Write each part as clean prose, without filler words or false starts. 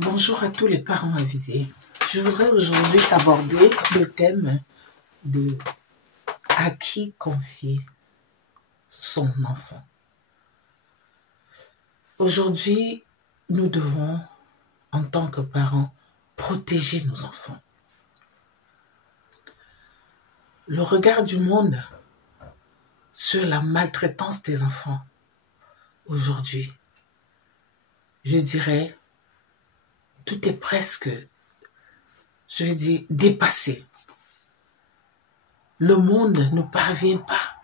Bonjour à tous les parents avisés. Je voudrais aujourd'hui aborder le thème de à qui confier son enfant. Aujourd'hui, nous devons, en tant que parents, protéger nos enfants. Le regard du monde sur la maltraitance des enfants, aujourd'hui, je dirais, tout est presque, je vais dire, dépassé. Le monde ne parvient pas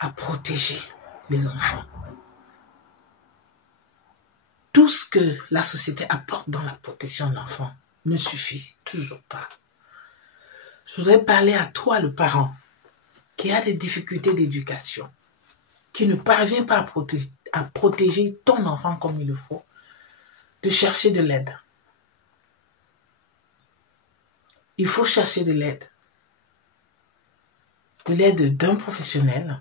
à protéger les enfants. Tout ce que la société apporte dans la protection de l'enfant ne suffit toujours pas. Je voudrais parler à toi, le parent, qui a des difficultés d'éducation, qui ne parvient pas à protéger ton enfant comme il le faut, de chercher de l'aide. Il faut chercher de l'aide. De l'aide d'un professionnel,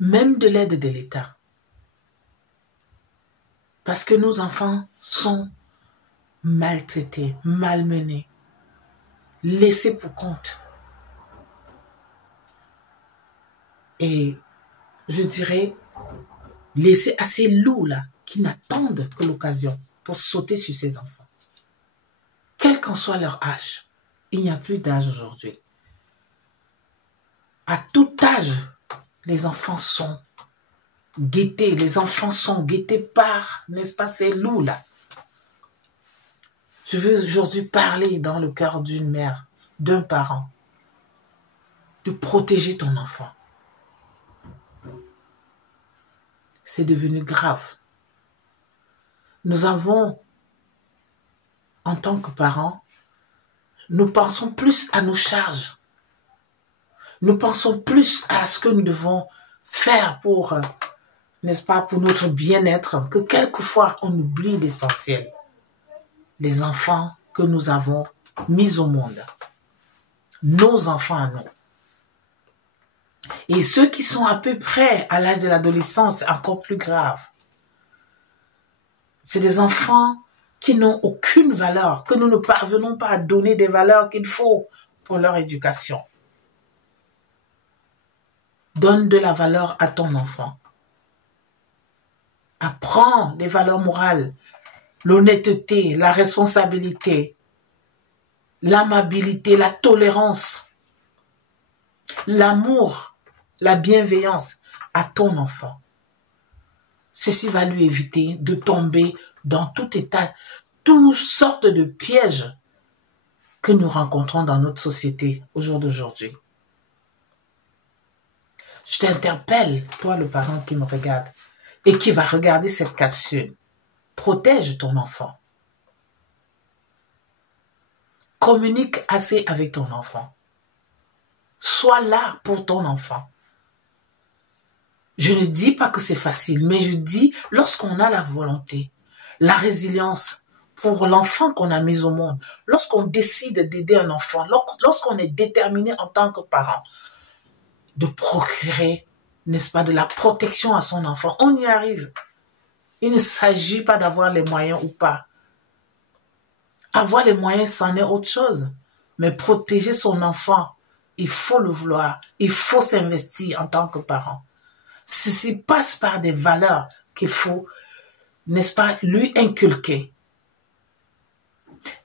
même de l'aide de l'État. Parce que nos enfants sont maltraités, malmenés, laissés pour compte. Et je dirais, laissés assez lourds là, qui n'attendent que l'occasion pour sauter sur ces enfants. Quel qu'en soit leur âge, il n'y a plus d'âge aujourd'hui. À tout âge, les enfants sont guettés, par, n'est-ce pas, ces loups là. Je veux aujourd'hui parler dans le cœur d'une mère, d'un parent, de protéger ton enfant. C'est devenu grave. Nous avons, en tant que parents, nous pensons plus à nos charges. Nous pensons plus à ce que nous devons faire pour, n'est-ce pas, pour notre bien-être, que quelquefois on oublie l'essentiel. Les enfants que nous avons mis au monde. Nos enfants à nous. Et ceux qui sont à peu près à l'âge de l'adolescence, c'est encore plus grave. C'est des enfants qui n'ont aucune valeur, que nous ne parvenons pas à donner des valeurs qu'il faut pour leur éducation. Donne de la valeur à ton enfant. Apprends des valeurs morales, l'honnêteté, la responsabilité, l'amabilité, la tolérance, l'amour, la bienveillance à ton enfant. Ceci va lui éviter de tomber dans tout état, toutes sortes de pièges que nous rencontrons dans notre société au jour d'aujourd'hui. Je t'interpelle, toi le parent qui me regarde et qui va regarder cette capsule. Protège ton enfant. Communique assez avec ton enfant. Sois là pour ton enfant. Je ne dis pas que c'est facile, mais je dis lorsqu'on a la volonté, la résilience pour l'enfant qu'on a mis au monde, lorsqu'on décide d'aider un enfant, lorsqu'on est déterminé en tant que parent, de procurer, n'est-ce pas, de la protection à son enfant. On y arrive. Il ne s'agit pas d'avoir les moyens ou pas. Avoir les moyens, c'en est autre chose. Mais protéger son enfant, il faut le vouloir. Il faut s'investir en tant que parent. Ceci passe par des valeurs qu'il faut, n'est-ce pas, lui inculquer.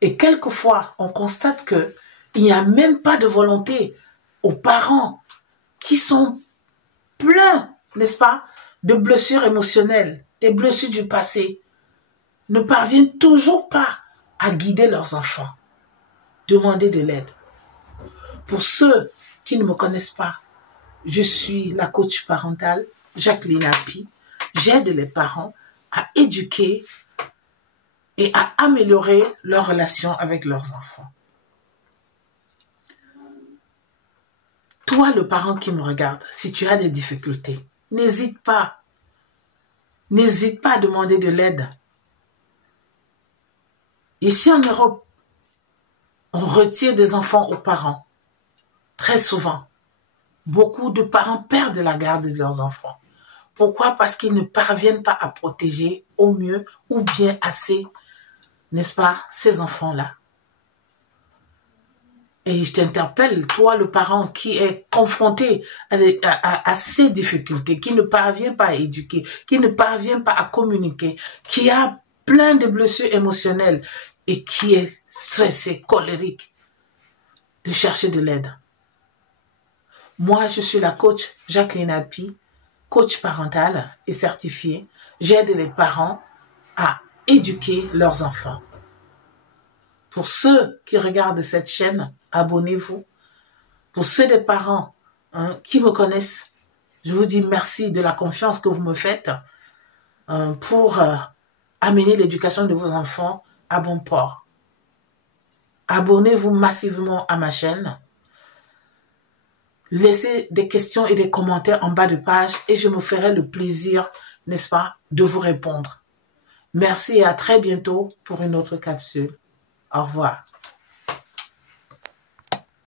Et quelquefois, on constate que il n'y a même pas de volonté aux parents qui sont pleins, n'est-ce pas, de blessures émotionnelles, des blessures du passé, ne parviennent toujours pas à guider leurs enfants. Demander de l'aide. Pour ceux qui ne me connaissent pas, je suis la coach parentale, Jacqueline Api. J'aide les parents à éduquer et à améliorer leur relation avec leurs enfants. Toi, le parent qui me regarde, si tu as des difficultés, n'hésite pas. N'hésite pas à demander de l'aide. Ici en Europe, on retire des enfants aux parents. Très souvent, beaucoup de parents perdent la garde de leurs enfants. Pourquoi? Parce qu'ils ne parviennent pas à protéger au mieux ou bien assez, n'est-ce pas, ces enfants-là. Et je t'interpelle, toi, le parent qui est confronté à ces difficultés, qui ne parvient pas à éduquer, qui ne parvient pas à communiquer, qui a plein de blessures émotionnelles et qui est stressé, colérique, de chercher de l'aide. Moi, je suis la coach Jacqueline Api, coach parentale et certifiée. J'aide les parents à éduquer leurs enfants. Pour ceux qui regardent cette chaîne, abonnez-vous. Pour ceux des parents qui me connaissent, je vous dis merci de la confiance que vous me faites pour amener l'éducation de vos enfants à bon port. Abonnez-vous massivement à ma chaîne. Laissez des questions et des commentaires en bas de page et je me ferai le plaisir, n'est-ce pas, de vous répondre. Merci et à très bientôt pour une autre capsule. Au revoir.